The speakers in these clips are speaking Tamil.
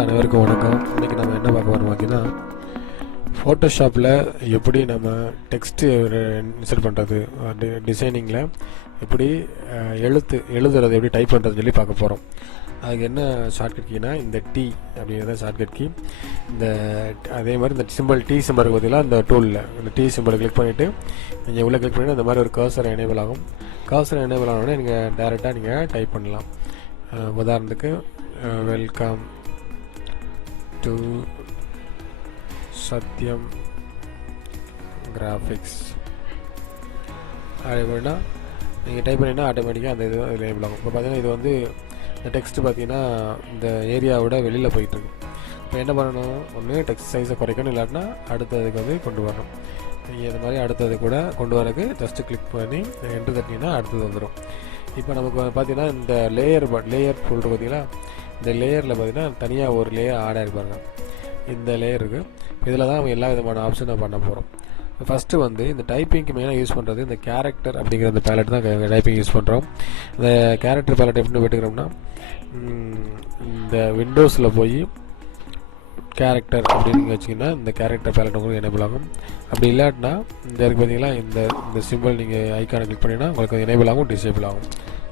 அனைவருக்கும் வணக்கம். இன்றைக்கி நம்ம என்ன பார்க்க போகிறோம் பார்த்தீங்கன்னா, ஃபோட்டோஷாப்பில் எப்படி நம்ம டெக்ஸ்ட்டு இன்சர்ட் பண்ணுறது, டிசைனிங்கில் எப்படி எழுதுறது எப்படி டைப் பண்ணுறதுன்னு சொல்லி பார்க்க போகிறோம். அதுக்கு என்ன ஷார்ட்கட் கீனா இந்த டி அப்படிங்கிறத ஷார்ட்கட் கீ. இந்த அதே மாதிரி இந்த சிம்பிள் டி சிம்பிள் பார்த்தீங்கன்னா இந்த டூலில் இந்த டி சிம்பிளை கிளிக் பண்ணிவிட்டு நீங்கள் உள்ளே கிளிக் பண்ணிவிட்டு இந்த மாதிரி ஒரு கர்சர் எனேபிள் ஆகும். கர்சர் எனேபிள் ஆனோடனே நீங்கள் டேரெக்டாக நீங்கள் டைப் பண்ணலாம். உதாரணத்துக்கு வெல்கம் டு சத்யம் கிராஃபிக்ஸ் அப்படின்னா நீங்கள் டைப் பண்ணிங்கன்னா ஆட்டோமேட்டிக்காக அந்த இது லேபிள் ஆகும். இப்போ பார்த்தீங்கன்னா இது வந்து இந்த டெக்ஸ்ட்டு பார்த்தீங்கன்னா இந்த ஏரியாவோட வெளியில் போயிட்டுருக்கு. இப்போ என்ன பண்ணணும், ஒன்று டெக்ஸ்ட் சைஸை குறைக்கணும், இல்லாட்டினா அடுத்ததுக்கு வந்து கொண்டு வரணும். நீங்கள் இது மாதிரி அடுத்தது கூட கொண்டு வரக்கு ஜஸ்ட்டு கிளிக் பண்ணி என்ட்ரு தட்டிங்கன்னா அடுத்தது வந்துடும். இப்போ நமக்கு பார்த்தீங்கன்னா இந்த லேயர் ஃபோல்டர் பார்த்தீங்கன்னா இந்த லேயரில் பார்த்தீங்கன்னா தனியாக ஒரு லேயர் ஆட் ஆகிருப்பாங்க. இந்த லேயருக்கு இதில் தான் நம்ம எல்லா விதமான ஆப்ஷனை பண்ண போகிறோம். ஃபஸ்ட்டு வந்து இந்த டைப்பிங்க்கு மெயினாக யூஸ் பண்ணுறது இந்த கேரக்டர் அப்படிங்கிற அந்த பேலட் தான் டைப்பிங் யூஸ் பண்ணுறோம். இந்த கேரக்டர் பேலட் எப்படி போய்ட்டுக்கிறோம்னா, இந்த விண்டோஸில் போய் கேரக்டர் அப்படின்னு நீங்கள் வச்சிங்கன்னா இந்த கேரக்டர் பேலட் உங்களுக்கு எனேபிள் ஆகும். அப்படி இல்லாட்டினா இந்த இருக்குது பார்த்தீங்களா, இந்த சிம்பிள் நீங்கள் ஐக்கானை கிளிக் பண்ணிங்கன்னா உங்களுக்கு எனேபிள் ஆகும், டிசேபிள் ஆகும்.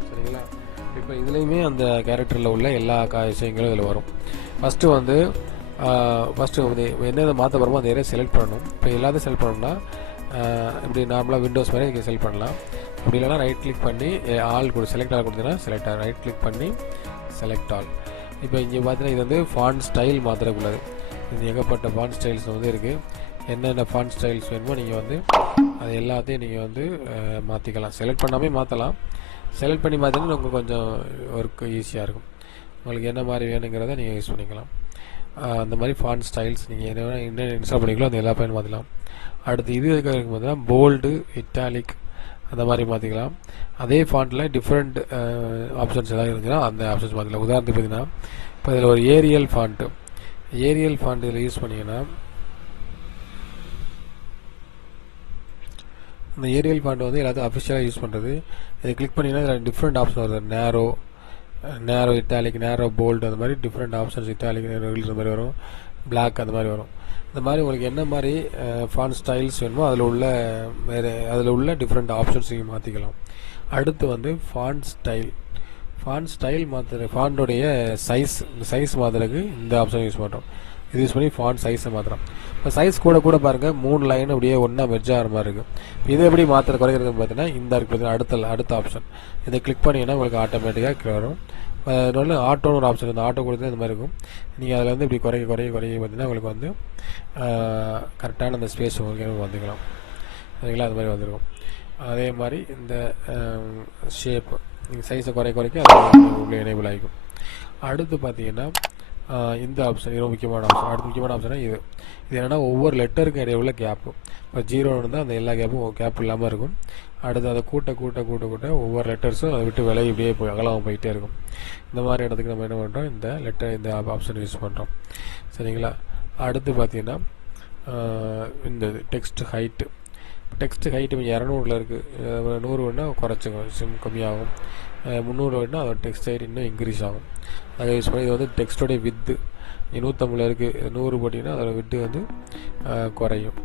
சரிங்களா? இப்போ இதுலேயுமே அந்த கேரக்டரில் உள்ள எல்லா விஷயங்களும் இதில் வரும். ஃபஸ்ட்டு வந்து என்னென்ன மாற்ற போகிறோமோ அந்த ஏரியா செலக்ட் பண்ணணும். இப்போ எல்லாத்தையும் செலக்ட் பண்ணணும்னா இப்படி நார்மலாக விண்டோஸ் மாதிரி நீங்கள் செலக்ட் பண்ணலாம். அப்படி இல்லைனா ரைட் கிளிக் பண்ணி ஆல் செலக்ட் ஆல் கொடுத்தீங்கன்னா செலக்ட் ஆல், ரைட் கிளிக் பண்ணி செலக்ட் ஆல். இப்போ இங்கே பார்த்தீங்கன்னா இது வந்து ஃபாண்ட் ஸ்டைல் மாற்றக்கூடாது. இது ஏகப்பட்ட ஃபாண்ட் ஸ்டைல்ஸ் வந்து இருக்குது. என்னென்ன ஃபாண்ட் ஸ்டைல்ஸ் வேணுமோ நீங்கள் வந்து அது எல்லாத்தையும் நீங்கள் வந்து மாற்றிக்கலாம். செலக்ட் பண்ணாமே மாற்றலாம். செலக்ட் பண்ணி பார்த்தீங்கன்னா உங்களுக்கு கொஞ்சம் ஒர்க் ஈஸியாக இருக்கும். உங்களுக்கு என்ன மாதிரி வேணுங்கிறத நீங்கள் யூஸ் பண்ணிக்கலாம். அந்த மாதிரி ஃபாண்ட் ஸ்டைல்ஸ் நீங்கள் என்ன இன்ஸ்டால் பண்ணிக்கலாம் அந்த எல்லா பேரும் மாற்றலாம். அடுத்து இது இருக்கும் பார்த்தீங்கன்னா போல்டு, இட்டாலிக் அந்த மாதிரி மாற்றிக்கலாம். அதே ஃபாண்ட்டில் டிஃப்ரெண்ட் ஆப்ஷன்ஸ் எதாவது இருந்துச்சுன்னா அந்த ஆப்ஷன்ஸ் மாற்றிக்கலாம். உதாரணத்துக்கு பார்த்தீங்கன்னா இப்போ இதில் ஒரு ஏரியல் ஃபாண்ட் இதில் யூஸ் பண்ணிங்கன்னா அந்த ஏரியல் ஃபாண்ட் வந்து எல்லாத்தையும் அஃபிஷியலாக யூஸ் பண்ணுறது. இதை கிளிக் பண்ணிங்கன்னா இதில் டிஃப்ரெண்ட் ஆப்ஷன் வருது. நேரோ இட்டாலிக், நேரோ போல்டு அந்த மாதிரி டிஃப்ரெண்ட் ஆப்ஷன்ஸ், இட்டாலிக் அந்த மாதிரி வரும், பிளாக் அந்த மாதிரி வரும். இந்த மாதிரி உங்களுக்கு என்ன மாதிரி ஃபாண்ட் ஸ்டைல்ஸ் வேணுமோ அதில் உள்ள டிஃப்ரெண்ட் ஆப்ஷன்ஸ் நீங்கள் மாற்றிக்கலாம். அடுத்து வந்து ஃபாண்ட் ஸ்டைல் மாற்றுற ஃபாண்டோடைய சைஸ் மாற்றுறதுக்கு இந்த ஆப்ஷன் யூஸ் பண்ணுறோம். இது யூஸ் பண்ணி ஃபாண்ட் சைஸை மாற்றலாம். இப்போ சைஸ் கூட பாருங்கள் 3 லைன் அப்படியே ஒன்றா மெர்ஜ் ஆகிற மாதிரி இருக்குது. இதை எப்படி குறைக்கிறதுன்னு பார்த்தீங்கன்னா இந்த இருக்குது அடுத்த ஆப்ஷன். இதை கிளிக் பண்ணிங்கன்னா உங்களுக்கு ஆட்டோமேட்டிக்காக வரும். அதனால ஆட்டோன்னு ஒரு ஆப்ஷன், இந்த ஆட்டோ கொடுத்து இந்த மாதிரி இருக்கும். நீங்கள் அதில் வந்து இப்படி குறைக்க பார்த்தீங்கன்னா உங்களுக்கு வந்து கரெக்டான அந்த ஸ்பேஸ் உங்களுக்கு வந்துக்கலாம். சரிங்களா? அது மாதிரி வந்துருக்கும். அதே மாதிரி இந்த ஷேப் நீங்கள் சைஸை குறைக்க அது உள்ளே எனேபிள் ஆகிக்கும். அடுத்து பார்த்தீங்கன்னா இந்த ஆப்ஷன் இது முக்கியமான ஆப்ஷன். அடுத்த முக்கியமான ஆப்ஷனாக இது என்னென்னா ஒவ்வொரு லெட்டருக்கும் இடையே உள்ள கேப்பு. இப்போ 0 இருந்தால் அந்த எல்லா கேப்பும் இல்லாமல் இருக்கும். அடுத்து அதை கூட்ட ஒவ்வொரு லெட்டர்ஸும் அதை விட்டு விலகி இப்படியே அகலமாக போயிட்டே இருக்கும். இந்த மாதிரி இடத்துக்கு நம்ம என்ன பண்ணுறோம், இந்த ஆப்ஷன் யூஸ் பண்ணுறோம். சரிங்களா? அடுத்து பார்த்தீங்கன்னா இந்த டெக்ஸ்ட் ஹைட்டு இப்போ 200 இருக்குது. 100 வேணால் குறைச்சிக்கும், கம்மியாகும். 300 வேணால் அதோட டெக்ஸ்ட் ஹைட் இன்னும் இன்க்ரீஸ் ஆகும். அதை யூஸ் பண்ணி இது வந்து டெக்ஸ்டோடைய வித்து 150 இருக்குது, 100 போட்டிங்கன்னா அதோட வித்து வந்து குறையும்.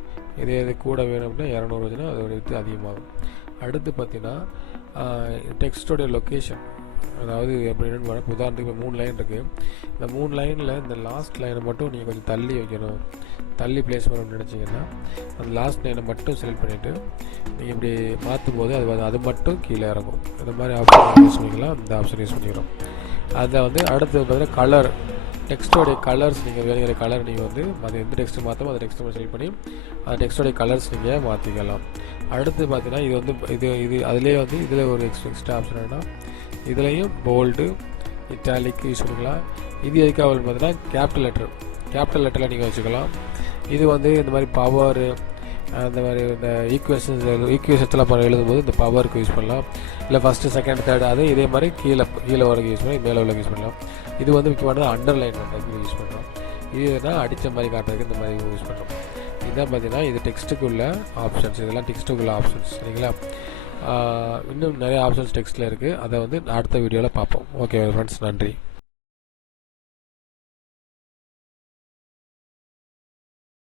இதே கூட வேணும் அப்படின்னா 200 வச்சுன்னா அதோட வித்து அதிகமாகும். அடுத்து பார்த்தீங்கன்னா டெக்ஸ்டோடைய லொக்கேஷன், அதாவது எப்படின்னு உதாரணத்துக்கு இப்போ 3 லைன் இருக்குது. இந்த 3 லைனில் இந்த லாஸ்ட் லைனை மட்டும் நீங்கள் கொஞ்சம் தள்ளி வைக்கணும், தள்ளி பிளேஸ் பண்ணணும்னு நினச்சிங்கன்னா அந்த லாஸ்ட் லைனை மட்டும் செலக்ட் பண்ணிவிட்டு நீங்கள் இப்படி மாற்றும் போது அது மட்டும் கீழே இறங்கும். இந்த மாதிரி ஆப்ஷன் யூஸ் பண்ணிக்கலாம். இந்த ஆப்ஷன் யூஸ் பண்ணிக்கிறோம். அதில் வந்து அடுத்து பார்த்தீங்கன்னா கலர், டெக்ஸ்டோடைய கலர்ஸ் நீங்கள் வேணுங்கிற கலர் நீங்கள் வந்து அது எந்த டெக்ஸ்ட்டு மாற்றமோ அந்த டெக்ஸ்ட்டை செலக்ட் பண்ணி அந்த டெக்ஸ்டோடைய கலர்ஸ் நீங்கள் மாற்றிக்கலாம். அடுத்து பார்த்தீங்கன்னா இது வந்து இது அதிலே வந்து இதில் ஒரு எக்ஸ்ட்ரா ஆப்ஷன் என்னன்னா இதுலேயும் போல்டு, இட்டாலிக் யூஸ் பண்ணிக்கலாம். இது எதுக்காக பார்த்தீங்கன்னா கேபிட்டல் லெட்டரில் நீங்கள் வச்சுக்கலாம். இது வந்து இந்த மாதிரி பவர் அந்த மாதிரி இந்த ஈக்குவேஷன்ஸ்லாம் எழுதும்போது இந்த பவருக்கு யூஸ் பண்ணலாம். இல்லை ஃபஸ்ட்டு, செகண்ட், தேர்ட் அது இதே மாதிரி கீழே வரைக்கும் யூஸ் பண்ணி மேலே உள்ள யூஸ் பண்ணலாம். இது வந்து முக்கியமானது அண்டர்லைன் பண்ணுறதுக்கு யூஸ் பண்ணுறோம். இதுதான் அடித்த மாதிரி காட்டுறதுக்கு இந்த மாதிரி யூஸ் பண்ணுறோம். இதுதான் பார்த்தீங்கன்னா இது டெக்ஸ்ட்டுக்குள்ள ஆப்ஷன்ஸ். இதெல்லாம் டெக்ஸ்ட்டுக்குள்ள ஆப்ஷன்ஸ். சரிங்களா? இன்னும் நிறைய ஆப்ஷன்ஸ் டெக்ஸ்ட்டில் இருக்குது. அதை வந்து அடுத்த வீடியோவில் பார்ப்போம். ஓகே ஃப்ரெண்ட்ஸ், நன்றி.